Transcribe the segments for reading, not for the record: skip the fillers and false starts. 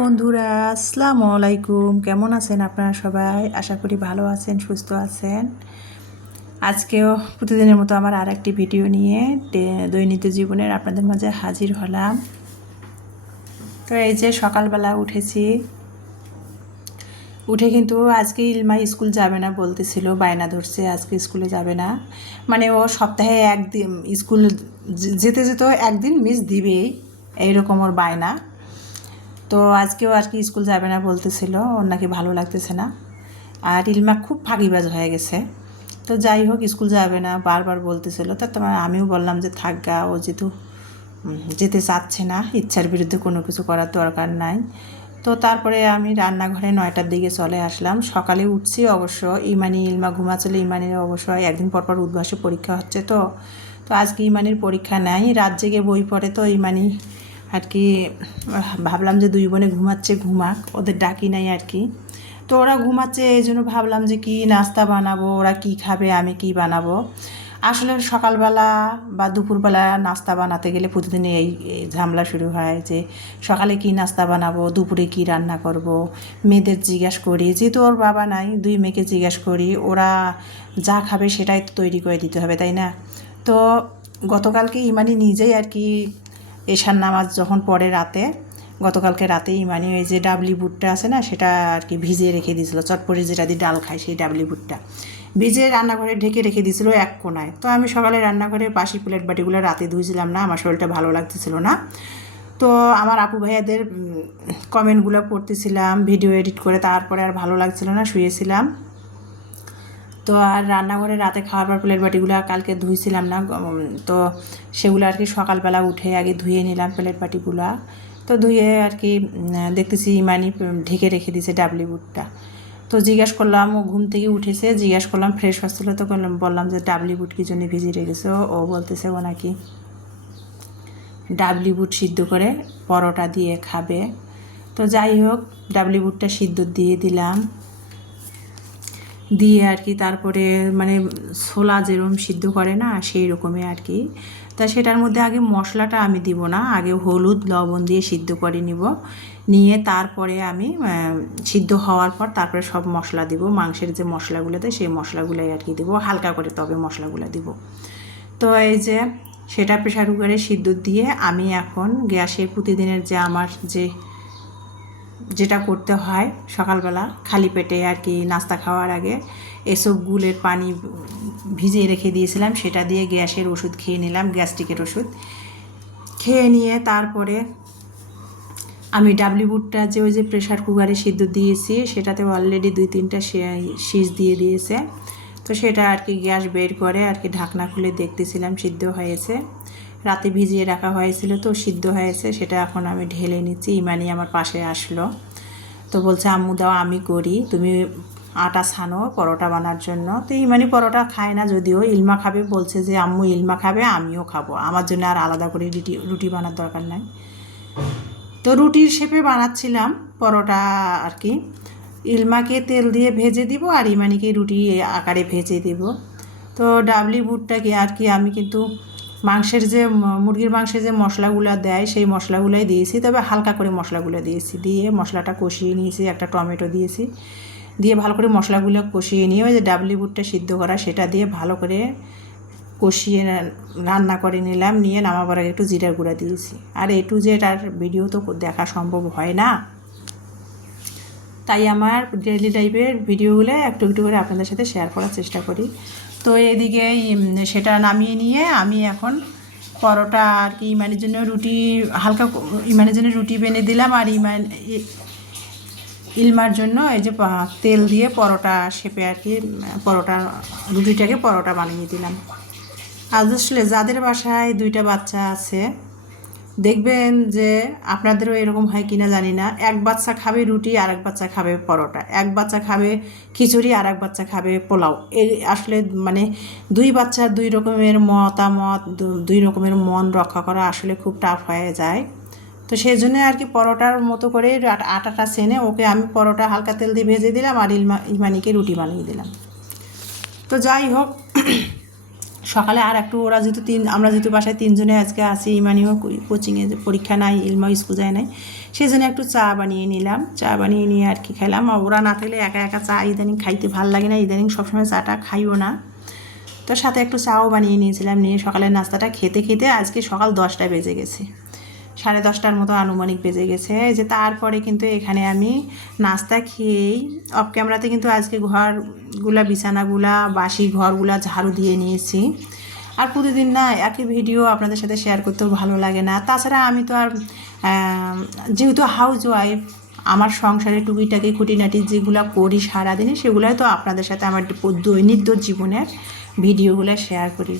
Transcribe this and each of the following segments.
বন্ধুরা, আসসালামু আলাইকুম। কেমন আছেন আপনারা সবাই? আশা করি ভালো আছেন, সুস্থ আছেন। আজকেও প্রতিদিনের মতো আমার আর একটি ভিডিও নিয়ে দৈনন্দিন জীবনের আপনাদের মাঝে হাজির হলাম। তো এই যে সকালবেলা উঠেছি, উঠে কিন্তু আজকে ইলমা স্কুল যাবে না বলতেছিল, বায়না ধরছে আজকে স্কুলে যাবে না। মানে ও সপ্তাহে একদিন স্কুল যেতে যেতেও একদিন মিস দিবেই, এইরকম ওর বায়না। তো আজকেও আর কি স্কুল যাবে না বলতেছিল, ওর নাকি ভালো লাগতেছে না। আর ইলমা খুব ফাঁকিবাজ হয়ে গেছে। তো যাই হোক, স্কুল যাবে না বারবার বলতেছিল। তো তোমার আমিও বললাম যে থাক গা, ও যেহেতু যেতে চাচ্ছে না, ইচ্ছার বিরুদ্ধে কোনো কিছু করার দরকার নাই। তো তারপরে আমি রান্নাঘরে 9টার দিকে চলে আসলাম। সকালে উঠছি অবশ্য, ইলমা ঘুমাচ্ছিল। ইমানির অবশ্য একদিন পরপর উদ্ভাসে পরীক্ষা হচ্ছে। তো আজকে ইমানির পরীক্ষা নাই, রাত জেগে বই পড়ে। তো ইমানি আর কি ভাবলাম যে দুই বোনে ঘুমাচ্ছে, ঘুমাক, ওদের ডাকি নাই আর কি। তো ওরা ঘুমাচ্ছে, এই জন্য ভাবলাম যে কি নাস্তা বানাবো, ওরা কি খাবে, আমি কি বানাবো। আসলে সকালবেলা বা দুপুরবেলা নাস্তা বানাতে গেলে প্রতিদিন এই ঝামেলা শুরু হয় যে সকালে কি নাস্তা বানাবো, দুপুরে কি রান্না করব। মেয়েদের জিজ্ঞাসা করি, যেহেতু ওর বাবা নাই, দুই মেয়েকে জিজ্ঞাসা করি, ওরা যা খাবে সেটাই তো তৈরি করে দিতে হবে, তাই না? তো গতকালকে ইমানি নিজেই আর কি এশার নামাজ যখন পড়ে রাতে, গতকালকে রাতে ইমানি ওই যে ডাবলি বুটটা আছে না, সেটা আর কি ভিজিয়ে রেখে দিয়েছিলো। চটপটি যেটা দিয়ে ডাল খায়, সেই ডাবলি বুটটা ভিজিয়ে রান্নাঘরে ঢেকে রেখে দিয়েছিলো এক কোনায়। তো আমি সকালে রান্নাঘরে বাসি প্লেট বাটিগুলো রাতে ধুয়েছিলাম না, আমার শরীরটা ভালো লাগতেছিল না। তো আমার আপু ভাইয়াদের কমেন্টগুলো পড়তেছিলাম ভিডিও এডিট করে, তারপরে আর ভালো লাগছিল না, শুয়েছিলাম। তো আর রান্নাঘরে রাতে খাওয়ার পর প্লেট বাটিগুলো কালকে ধুইছিলাম না, তো সেগুলো আর কি সকালবেলা উঠে আগে ধুয়ে নিলাম প্লেট বাটিগুলো। তো ধুয়ে আর কি দেখতেছি ইমানি ঢেকে রেখে দিয়েছে ডাবলি বুটটা। তো জিজ্ঞেস করলাম, ও ঘুম থেকে উঠেছে, জিজ্ঞেস করলাম ফ্রেশ হচ্ছিলো, তো বললাম যে ডাবলি বুট কী জন্য ভিজিয়ে রেখেছে। ও বলতেছে ও নাকি ডাবলি বুট সিদ্ধ করে পরোটা দিয়ে খাবে। তো যাই হোক, ডাবলি বুটটা সিদ্ধ দিয়ে দিলাম, দিয়ে আর কি তারপরে মানে ছোলা যেরকম সিদ্ধ করে না, সেই রকমই আর কি। তা সেটার মধ্যে আগে মশলাটা আমি দিব না, আগে হলুদ লবণ দিয়ে সিদ্ধ করে নিয়ে তারপরে আমি সিদ্ধ হওয়ার পর তারপরে সব মশলা দিব, মাংসের যে মশলাগুলো দেয় সেই মশলাগুলোই আর কি দেবো, হালকা করে তবে মশলাগুলো দিব। তো এই যে সেটা প্রেশার কুকারে সিদ্ধ দিয়ে আমি এখন গ্যাসে প্রতিদিনের যে আমার যেটা করতে হয় সকালবেলা খালি পেটে আর কি নাস্তা খাওয়ার আগে, এসব গুলের পানি ভিজিয়ে রেখে দিয়েছিলাম, সেটা দিয়ে গ্যাসের ওষুধ খেয়ে নিলাম, গ্যাস্ট্রিকের ওষুধ খেয়ে নিয়ে তারপরে আমি ডাবলি বুটটা যে ওই যে প্রেশার কুকারে সিদ্ধ দিয়েছি, সেটাতে অলরেডি 2-3টা শীষ দিয়ে দিয়েছে। তো সেটা আর কি গ্যাস বের করে আর কি ঢাকনা খুলে দেখতেছিলাম সিদ্ধ হয়েছে। রাতে ভিজিয়ে রাখা হয়েছিল, তো সিদ্ধ হয়েছে, সেটা এখন আমি ঢেলে নিচ্ছি। ইমানি আমার পাশে আসলো, তো বলছে আম্মু দাও আমি করি, তুমি আটা ছানো পরোটা বানার জন্য। তো ইমানি পরোটা খায় না, যদিও ইলমা খাবে, বলছে যে আম্মু ইলমা খাবে আমিও খাবো, আমার জন্য আর আলাদা করে রুটি বানার দরকার নাই। তো রুটির শেপে বানাচ্ছিলাম পরোটা আর কি, ইলমাকে তেল দিয়ে ভেজে দিব আর ইমানিকে রুটি আকারে ভেজে দিব। তো ডাবলি বুটটাকে আর কি আমি কিন্তু মুরগির মাংসের যে মশলাগুলো দেয় সেই মশলাগুলোই দিয়েছি, তবে হালকা করে মশলাগুলো দিয়েছি, দিয়ে মশলাটা কষিয়ে নিয়েছি, একটা টমেটো দিয়েছি, দিয়ে ভালো করে মশলাগুলো কষিয়ে নিয়ে ওই যে ডাবলি বুটটা সিদ্ধ করা সেটা দিয়ে ভালো করে কষিয়ে রান্না করে নিলাম, নিয়ে নামাবার আগে একটু জিরার গুঁড়া দিয়েছি। আর A to Z আর ভিডিও তো দেখা সম্ভব হয় না, তাই আমার ডেইলি লাইফের ভিডিওগুলো একটু একটু করে আপনাদের সাথে শেয়ার করার চেষ্টা করি। তো এদিকে সেটা নামিয়ে নিয়ে আমি এখন পরোটা আর কি ইমানের জন্য হালকা ইমানের জন্য রুটি বেনে দিলাম, আর ইলমার জন্য এই যে তেল দিয়ে পরোটা শেপে আর কি রুটিটাকে পরোটা বানিয়ে দিলাম। আসলে যাদের বাসায় 2টা বাচ্চা আছে, দেখবেন যে আপনাদেরও এরকম হয় কিনা জানি না, এক বাচ্চা খাবে রুটি আর এক বাচ্চা খাবে পরোটা, এক বাচ্চা খাবে খিচুড়ি আর এক বাচ্চা খাবে পোলাও। এই আসলে মানে দুই বাচ্চার দুই রকমের মতামত, দুই রকমের মন রক্ষা করা আসলে খুব টাফ হয়ে যায়। তো সেই জন্য আর কি পরোটার মতো করে আটাটা ছেনে ওকে আমি পরোটা হালকা তেল দিয়ে ভেজে দিলাম, আর ইমানিকে রুটি বানিয়ে দিলাম। তো যাই হোক, সকালে আর একটু ওরা যেহেতু আমরা যেহেতু বাসায় 3 জনে আজকে আসি, ইমানিও কোচিংয়ে পরীক্ষা নাই, ইলমাও স্কুল যায় নাই, সেই জন্য একটু চা বানিয়ে নিলাম। চা বানিয়ে নিয়ে আর কি খেলাম। ওরা না থাকলে একা একা চা ইদানিং খাইতে ভাল লাগে না, ইদানিং সবসময় চাটা খাইও না, তো সাথে একটু চাও বানিয়ে নিয়েছিলাম। নিয়ে সকালের নাস্তাটা খেতে খেতে আজকে সকাল 10টা বেজে গেছে, 10:30টার মতো আনুমানিক বেজে গেছে। এই যে তারপরে কিন্তু এখানে আমি নাস্তা খেয়েই অফ ক্যামেরাতে কিন্তু আজকে ঘরগুলা, বিছানাগুলা, বাসি ঘরগুলা ঝাড়ু দিয়ে নিয়েছি। আর প্রতিদিন না একই ভিডিও আপনাদের সাথে শেয়ার করতেও ভালো লাগে না। তাছাড়া আমি তো আর যেহেতু হাউস ওয়াইফ, আমার সংসারে টুকিটাকি খুঁটিনাটি যেগুলো করি সারাদিনে, সেগুলোই তো আপনাদের সাথে আমার দৈনন্দিন জীবনের ভিডিওগুলো শেয়ার করি।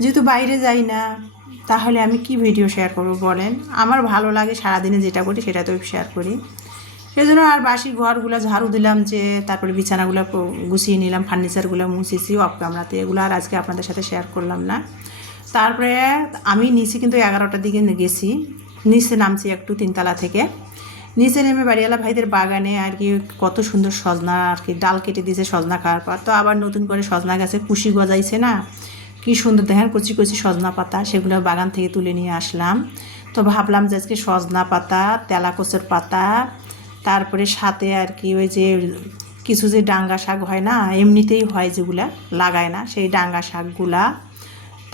যেহেতু বাইরে যাই না, তাহলে আমি কি ভিডিও শেয়ার করব বলেন? আমার ভালো লাগে সারাদিনে যেটা করি সেটা তো শেয়ার করি। সেই জন্য আর বাসি ঘরগুলো ঝাড়ু দিলাম, যে তারপরে বিছানাগুলো গুছিয়ে নিলাম, ফার্নিচারগুলো মুছেছি অফ ক্যামেরাতে, এগুলো আর আজকে আপনাদের সাথে শেয়ার করলাম না। তারপরে আমি নিচে কিন্তু 11টার দিকে গেছি, নিচে নামছি একটু 3তলা থেকে। নিচে নেমে বাড়িওয়ালা ভাইদের বাগানে আর কি কত সুন্দর সজনা আর কি ডাল কেটে দিয়েছে সজনা খাওয়ার পর, তো আবার নতুন করে সজনা গাছে কুশি গজাইছে না, কি সুন্দর দেখেন কচি কচি সজনা পাতা, সেগুলো বাগান থেকে তুলে নিয়ে আসলাম। তো ভাবলাম যে আজকে সজনা পাতা, তেলাকোচের পাতা, তারপরে সাথে আর কি ওই যে কিছু যে ডাঙ্গা শাক হয় না, এমনিতেই হয় যেগুলা লাগায় না, সেই ডাঙ্গা শাকগুলা,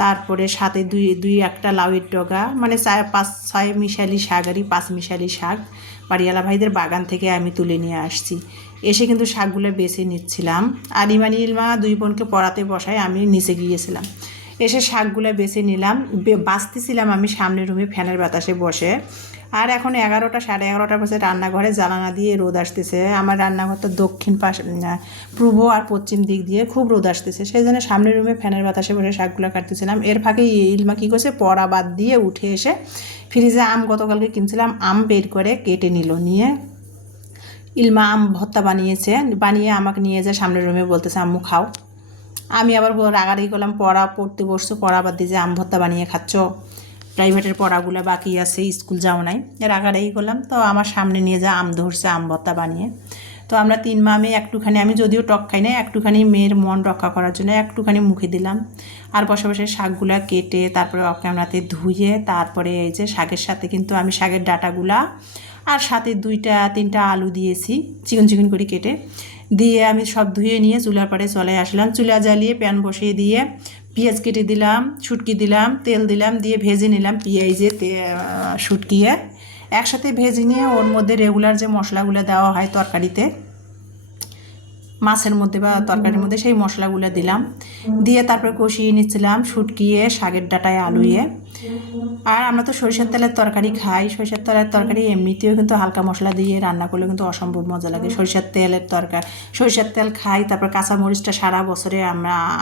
তারপরে সাথে দুই একটা লাউয়ের ডগা, মানে 4-5-6 মিশালি শাক আর 5 মিশালি শাক বাড়িওয়ালা ভাইদের বাগান থেকে আমি তুলে নিয়ে আসছি। এসে কিন্তু শাকগুলো বেছে নিচ্ছিলাম। আর ইলমা 2 বোনকে পড়াতে বসায় আমি নিচে গিয়েছিলাম, এসে শাকগুলো বেছে নিলাম, বাছতেছিলাম আমি সামনের রুমে ফ্যানের বাতাসে বসে। আর এখন 11টা 11:30 বাজে, রান্নাঘরে জানালা দিয়ে রোদ আসতেছে। আমার রান্নাঘরটা দক্ষিণ পাশে, পূর্ব আর পশ্চিম দিক দিয়ে খুব রোদ আসতেছে, সেই জন্য সামনের রুমে ফ্যানের বাতাসে বসে শাকগুলো কাটতেছিলাম। এর ফাঁকে ইলমা কী করছে, পড়া বাদ দিয়ে উঠে এসে ফ্রিজে আম গতকালকে কিনছিলাম, আম বের করে কেটে নিয়ে ইলমা আম ভর্তা বানিয়েছে, বানিয়ে আমাকে নিয়ে যায় সামনের রুমে, বলতেছে আম্মু খাও। আমি আবার রাগারাগি করলাম, পড়তে বসছো, পড়া বাদ দিয়ে যে আম ভর্তা বানিয়ে খাচ্ছ, প্রাইভেটের পড়াগুলো বাকি আছে, স্কুল যাও নাই, রাগারাগি করলাম। তো আমার সামনে নিয়ে যা আম ধরছে আম ভর্তা বানিয়ে। তো আমরা 3 মামে একটুখানি, আমি যদিও টক খাই না, একটুখানি মেয়ের মন রক্ষা করার জন্য একটুখানি মুখে দিলাম। আর বসে বসে শাকগুলা কেটে তারপরে ক্যামেরাতে ধুয়ে, তারপরে এই যে শাকের সাথে কিন্তু আমি শাকের ডাঁটাগুলা আর সাথে 2-3টা আলু দিয়েছি চিকন চিকন করে কেটে, দিয়ে আমি সব ধুয়ে নিয়ে চুলার পাড়ে চলে আসলাম। চুলা জ্বালিয়ে প্যান বসিয়ে দিয়ে পেঁয়াজ কেটে দিলাম, শুটকি দিলাম, তেল দিলাম, দিয়ে ভেজে নিলাম পেঁয়াজে শুটকিয়ে একসাথে ভেজে নিয়ে ওর মধ্যে রেগুলার যে মশলাগুলো দেওয়া হয় তরকারিতে, মাছের মধ্যে বা তরকারির মধ্যে, সেই মশলাগুলো দিলাম, দিয়ে তারপরে কষিয়ে নিচ্ছিলাম শুটকিয়ে, শাকের ডাঁটায়, আলুয়ে। আর আমরা তো সরিষার তেলের তরকারি খাই, সরিষার তেলের তরকারি এমনিতেও কিন্তু হালকা মশলা দিয়ে রান্না করলে কিন্তু অসম্ভব মজা লাগে। সরিষার তেল খাই, তারপর কাঁচামরিচটা সারা বছরে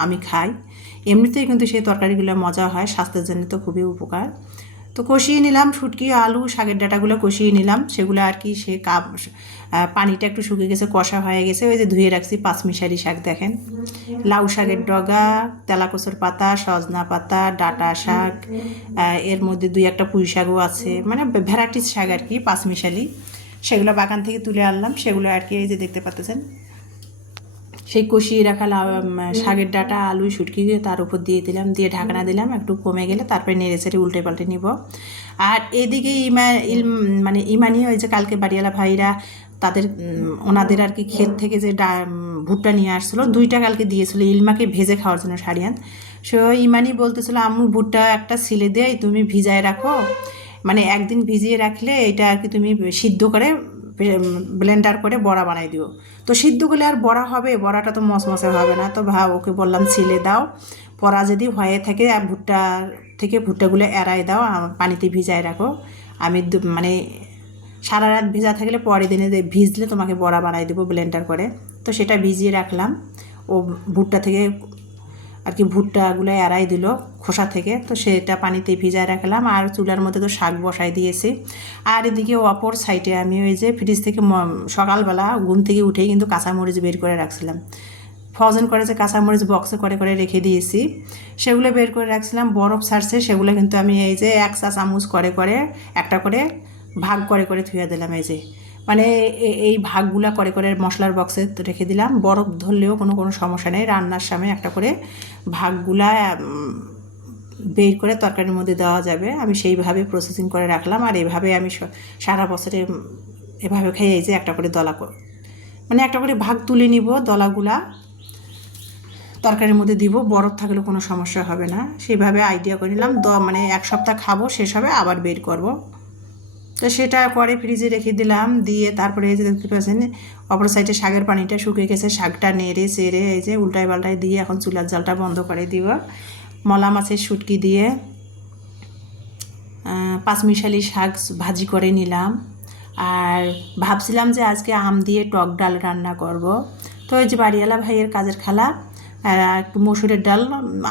আমি খাই, এমনিতেই কিন্তু সেই তরকারিগুলো মজা হয়, স্বাস্থ্যের জন্য তো খুবই উপকার। তো কষিয়ে নিলাম শুটকি, আলু, শাকের ডাঁটাগুলো কষিয়ে নিলাম, সেগুলো আর কি সে পানিটা একটু শুকিয়ে গেছে, কষা হয়ে গেছে। ওই যে ধুয়ে রাখছি 5 মিশালি শাক, দেখেন লাউ শাকের ডগা, তেলাকোচর পাতা, সজনা পাতা, ডাঁটা শাক, এর মধ্যে 2-1টা পুঁই শাকও আছে, মানে ভ্যারাইটিস শাক আর কি 5 মিশালি, সেগুলো বাগান থেকে তুলে আনলাম। সেগুলো আর কি এই যে দেখতে পাচ্ছেন, সেই কষিয়ে রাখা শাকের ডাঁটা, আলু, শুটকি তার উপর দিয়ে দিলাম, দিয়ে ঢাকনা দিলাম, একটু কমে গেলে তারপরে নেড়ে চেড়ে উল্টে পাল্টে নিব। আর এদিকে ইমানি ওই যে কালকে বাড়িওয়ালা ভাইরা ওনাদের আর কি ক্ষেত থেকে যে ভুট্টা নিয়ে আসছিলো, 2টা কালকে দিয়েছিলো ইলমাকে ভেজে খাওয়ার জন্য সারিয়ান। সো ইমানি বলতেছিলো আম্মু ভুট্টা একটা ছিলে দেয়, তুমি ভিজায় রাখো, মানে একদিন ভিজিয়ে রাখলে এটা আর কি তুমি সিদ্ধ করে ব্লেন্ডার করে বড়া বানাই দিও। তো সিদ্ধ করলে আর বড়া হবে, বড়াটা তো মশমশে হবে না। তো ওকে বললাম ছিলে দাও, পরা যদি হয়ে থাকে আর ভুট্টাগুলো এড়াই দাও, পানিতে ভিজায় রাখো, আমি মানে সারা রাত ভেজা থাকলে পরের দিনে ভিজলে তোমাকে বড়া বানাই দেবো ব্লেন্ডার করে। তো সেটা ভিজিয়ে রাখলাম, ও ভুট্টা থেকে আর কি ভুট্টাগুলো এড়াই দিল খোসা থেকে, তো সেটা পানিতে ভিজায় রাখলাম। আর চুলার মধ্যে তো শাক বসাই দিয়েছি। আর এদিকে অপর সাইডে আমি ওই যে ফ্রিজ থেকে সকালবেলা ঘুম থেকে উঠেই কিন্তু কাঁচামরিচ বের করে রাখছিলাম, ফ্রোজেন করে যে কাঁচামরিচ বক্সে করে রেখে দিয়েছি, সেগুলো বের করে রাখছিলাম, বরফ ছাড়ছে, সেগুলো কিন্তু আমি এই যে 1 চা চামচ করে একটা করে ভাগ করে ধুয়ে দিলাম। এই যে মানে এই ভাগগুলা করে করে মশলার বক্সে রেখে দিলাম। বরফ ধরলেও কোনো সমস্যা নেই, রান্নার সময় একটা করে ভাগগুলা বের করে তরকারির মধ্যে দেওয়া যাবে। আমি সেইভাবে প্রসেসিং করে রাখলাম, আর এভাবে আমি সারা বছরে এভাবে খাই। এই যে একটা করে দলা মানে একটা করে ভাগ তুলে নিব, দলাগুলা তরকারির মধ্যে দিব, বরফ থাকলেও কোনো সমস্যা হবে না। সেইভাবে আইডিয়া করে নিলাম। মানে এক সপ্তাহ খাবো, শেষ হবে আবার বের করব। তো সেটা করে ফ্রিজে রেখে দিলাম। দিয়ে তারপরে এই যে দেখতে পাচ্ছেন অপর সাইডে শাকের পানিটা শুকিয়ে গেছে, শাকটা নেড়ে চেড়ে এই যে উল্টায় পাল্টায় দিয়ে এখন চুলার জালটা বন্ধ করে দিব। মলা মাছের শুটকি দিয়ে পাঁচমিশালি শাক ভাজি করে নিলাম। আর ভাবছিলাম যে আজকে আম দিয়ে টক ডাল রান্না করব। তো এই যে বাড়িওয়ালা ভাইয়ের কাজের খালা একটু মসুরের ডাল,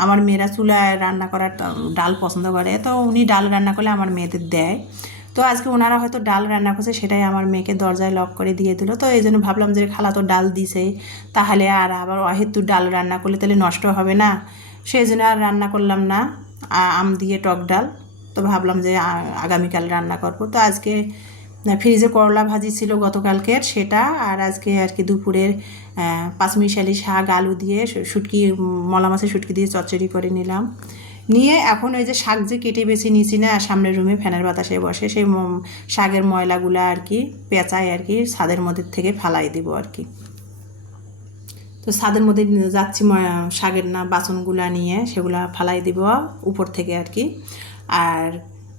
আমার মেয়েরা চুলায় রান্না করার ডাল পছন্দ করে, তো উনি ডাল রান্না করলে আমার মেয়েদের দেয়। তো আজকে ওনারা হয়তো ডাল রান্না করছে, সেটাই আমার মেয়েকে দরজায় লক করে দিয়ে দিল। তো এই জন্য ভাবলাম যে খালা তো ডাল দিছে, তাহলে আর আবার অহেতু ডাল রান্না করলে তাহলে নষ্ট হবে না, সেই জন্য আর রান্না করলাম না আম দিয়ে টক ডাল। তো ভাবলাম যে আগামীকাল রান্না করব। তো আজকে ফ্রিজে করলা ভাজি ছিল গতকালকের, সেটা আর আজকে আর কি দুপুরের পাঁচমিশালি শাক আলু দিয়ে শুটকি, মলা মাছের শুটকি দিয়ে চচ্চড়ি করে নিলাম। নিয়ে এখন ওই যে শাক যে কেটে বেছে নিয়েছি না, সামনের রুমে ফ্যানের বাতাসে বসে, সেই শাকের ময়লাগুলো আর কি পেঁচায় আর কি ছাদের মধ্যে থেকে ফালাই দিব আর কি। তো ছাদের মধ্যে যাচ্ছি শাকের না বাসনগুলা নিয়ে, সেগুলা ফালাই দিব উপর থেকে আর কি। আর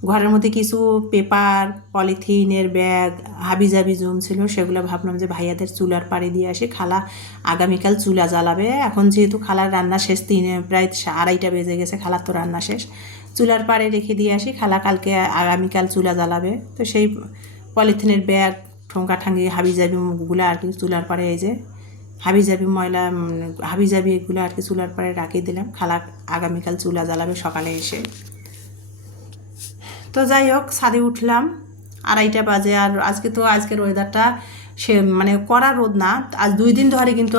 ঘরের মধ্যে কিছু পেপার, পলিথিনের ব্যাগ, হাবিজাবি জমছিল, সেগুলো ভাবলাম যে ভাইয়াদের চুলার পাড়ে দিয়ে আসি। খালা আগামীকাল চুলা জ্বালাবে। এখন যেহেতু খালার রান্না শেষ, প্রায় 2:30 বেজে গেছে, খালার তো রান্না শেষ, চুলার পাড়ে রেখে দিয়ে আসি। খালা আগামীকাল চুলা জ্বালাবে। তো সেই পলিথিনের ব্যাগ, ঠোঙ্কা ঠাঙ্গি, হাবিজাবি মুখগুলো আর কি চুলার পাড়ে, এই যে হাবিজাবি ময়লা হাবিজাবি এগুলো আর কি চুলার পাড়ে রাখিয়ে দিলাম। খালা আগামীকাল চুলা জ্বালাবে সকালে এসে। তো যাই হোক, ছাদে উঠলাম 2:30 বাজে। আর আজকের ওয়েদারটা সে মানে কড়া রোদ না, আজ 2 দিন ধরে কিন্তু,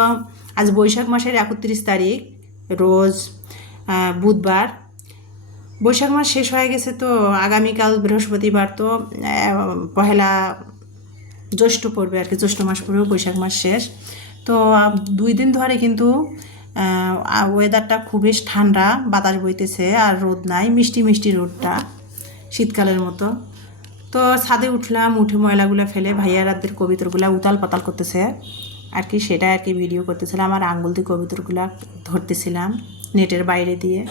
আজ বৈশাখ মাসের 31 তারিখ, রোজ বুধবার। বৈশাখ মাস শেষ হয়ে গেছে, তো আগামীকাল বৃহস্পতিবার তো পহেলা জ্যৈষ্ঠ পড়বে আর কি, জ্যৈষ্ঠ মাস পড়বে, বৈশাখ মাস শেষ। তো 2 দিন ধরে কিন্তু ওয়েদারটা খুবই ঠান্ডা, বাতাস বইতেছে আর রোদ নাই, মিষ্টি মিষ্টি রোদটা, শীতকালের মতো। তো ছাদে উঠলাম, উঠে ময়লাগুলো ফেলে ভাইয়ারাদের কবিতরগুলো উতাল পাতাল করতেছে আর কি, সেটা আর কি ভিডিও করতেছিলাম। আর আঙ্গুল দিয়ে কবিতরগুলো ধরতেছিলাম নেটের বাইরে দিয়ে,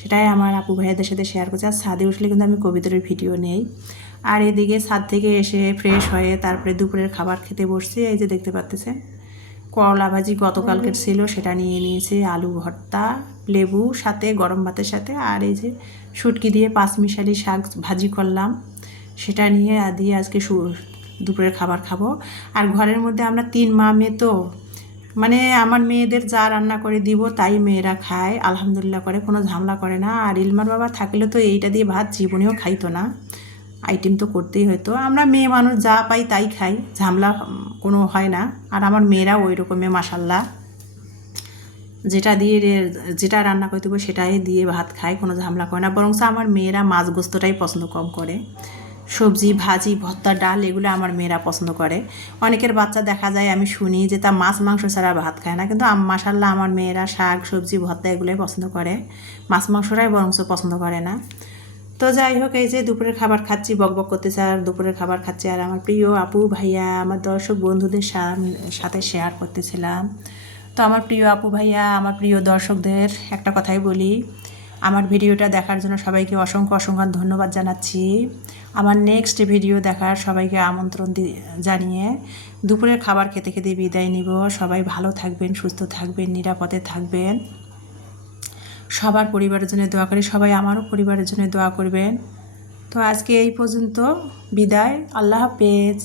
সেটাই আমার আপু ভাইয়াদের সাথে শেয়ার করছি। আর ছাদে উঠলে কিন্তু আমি কবিতরের ভিডিও নেই। আর এদিকে ছাদ থেকে এসে ফ্রেশ হয়ে তারপরে দুপুরের খাবার খেতে বসছি। এই যে দেখতে পাচ্ছেন করলা ভাজি গতকালকের ছিল, সেটা নিয়ে নিয়েছি, আলু ভর্তা, লেবু সাথে গরম ভাতের সাথে, আর এই যে শুটকি দিয়ে পাঁচমিশালি শাক ভাজি করলাম, সেটা নিয়ে দিয়ে আজকে দুপুরের খাবার খাবো। আর ঘরের মধ্যে আমরা 3 মা মেয়ে, তো মানে আমার মেয়েদের যা রান্না করে দিব তাই মেয়েরা খায়, আলহামদুলিল্লাহ করে, কোনো ঝামেলা করে না। আর ইলমার বাবা থাকলে তো এইটা দিয়ে ভাত জীবনেও খাইতো না, আইটেম তো করতেই হতো। আমরা মেয়ে মানুষ যা পাই তাই খাই, ঝামেলা কোনো হয় না। আর আমার মেয়েরা ওই রকমের মাশাল্লাহ, যেটা রান্না করতে হবে সেটাই দিয়ে ভাত খায়, কোনো ঝামেলা করে না। বরং আমার মেয়েরা মাছ গোস্তটাই পছন্দ কম করে, সবজি ভাজি ভর্তা ডাল এগুলো আমার মেয়েরা পছন্দ করে। অনেকের বাচ্চা দেখা যায়, আমি শুনি যে তা মাছ মাংস ছাড়া ভাত খায় না, কিন্তু মাশাল্লাহ আমার মেয়েরা শাক সবজি ভর্তা এগুলোই পছন্দ করে, মাছ মাংসটাই বরং পছন্দ করে না। তো যাই হোক, এই যে দুপুরের খাবার খাচ্ছি, বকবক করতেছে আর দুপুরের খাবার খাচ্ছি। আর আমার প্রিয় আপু ভাইয়া, আমার দর্শক বন্ধুদের সাথে শেয়ার করতেছিলাম। তো আমার প্রিয় আপু ভাইয়া, আমার প্রিয় দর্শকদের একটা কথাই বলি, আমার ভিডিওটা দেখার জন্য সবাইকে অসংখ্য অসংখ্য ধন্যবাদ জানাচ্ছি। আমার নেক্সট ভিডিও দেখার সবাইকে আমন্ত্রণ জানিয়ে দুপুরের খাবার খেতে খেতে বিদায় নিব। সবাই ভালো থাকবেন, সুস্থ থাকবেন, নিরাপদে থাকবেন। সবার পরিবারের জন্য দোয়া করি, সবাই আমারও পরিবারের জন্য দোয়া করবেন। তো আজকে এই পর্যন্ত, বিদায়, আল্লাহ হাফেজ।